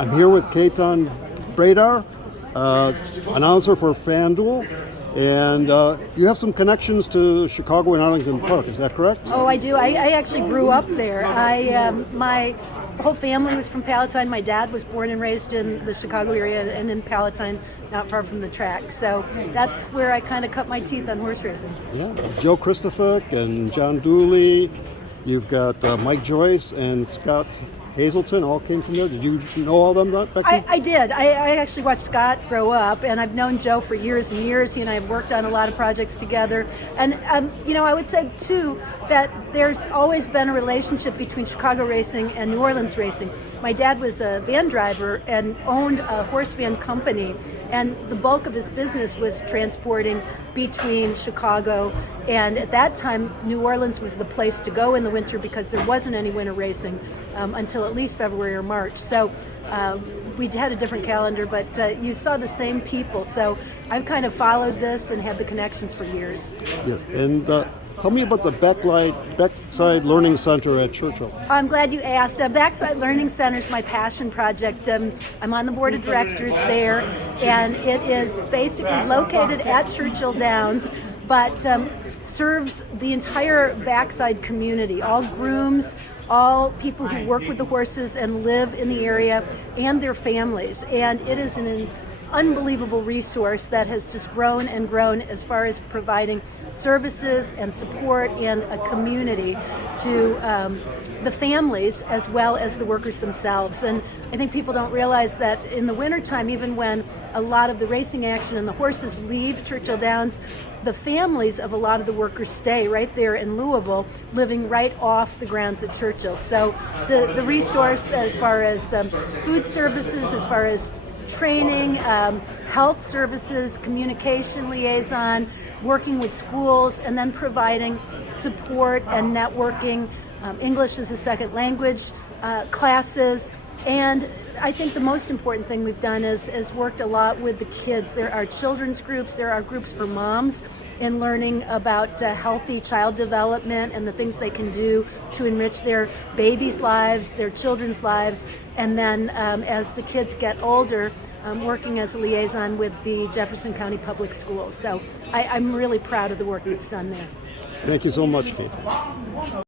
I'm here with Caton Bredar, announcer for FanDuel, and you have some connections to Chicago and Arlington Park. Is that correct? Oh, I do. I actually grew up there. My whole family was from Palatine. My dad was born and raised in the Chicago area and in Palatine, not far from the track. So that's where I kind of cut my teeth on horse racing. Yeah, Joe Christopher and John Dooley. You've got Mike Joyce and Scott Hazelton all came from there. Did you know all them, Becky? I did. I actually watched Scott grow up, and I've known Joe for years and years. He and I have worked on a lot of projects together. And, I would say, too, that there's always been a relationship between Chicago racing and New Orleans racing. My dad was a van driver and owned a horse van company, and the bulk of his business was transporting between Chicago, and at that time New Orleans was the place to go in the winter because there wasn't any winter racing until at least February or March. So we had a different calendar, but you saw the same people. So I've kind of followed this and had the connections for years. Yes, and tell me about the Backside Learning Center at Churchill. I'm glad you asked. Backside Learning Center is my passion project. I'm on the board of directors there, and it is basically located at Churchill Downs, but serves the entire Backside community, all grooms, all people who work with the horses and live in the area, and their families. And it is an unbelievable resource that has just grown and grown as far as providing services and support and a community to the families as well as the workers themselves. And I think people don't realize that in the wintertime, even when a lot of the racing action and the horses leave Churchill Downs, the families of a lot of the workers stay right there in Louisville, living right off the grounds at Churchill. So the resource as far as food services, as far as training, health services, communication liaison, working with schools, and then providing support and networking, English as a second language classes. And I think the most important thing we've done is worked a lot with the kids. There are children's groups, there are groups for moms in learning about healthy child development and the things they can do to enrich their babies' lives, their children's lives. And then as the kids get older, working as a liaison with the Jefferson County Public Schools. So I'm really proud of the work that's done there. Thank you so much, Kate.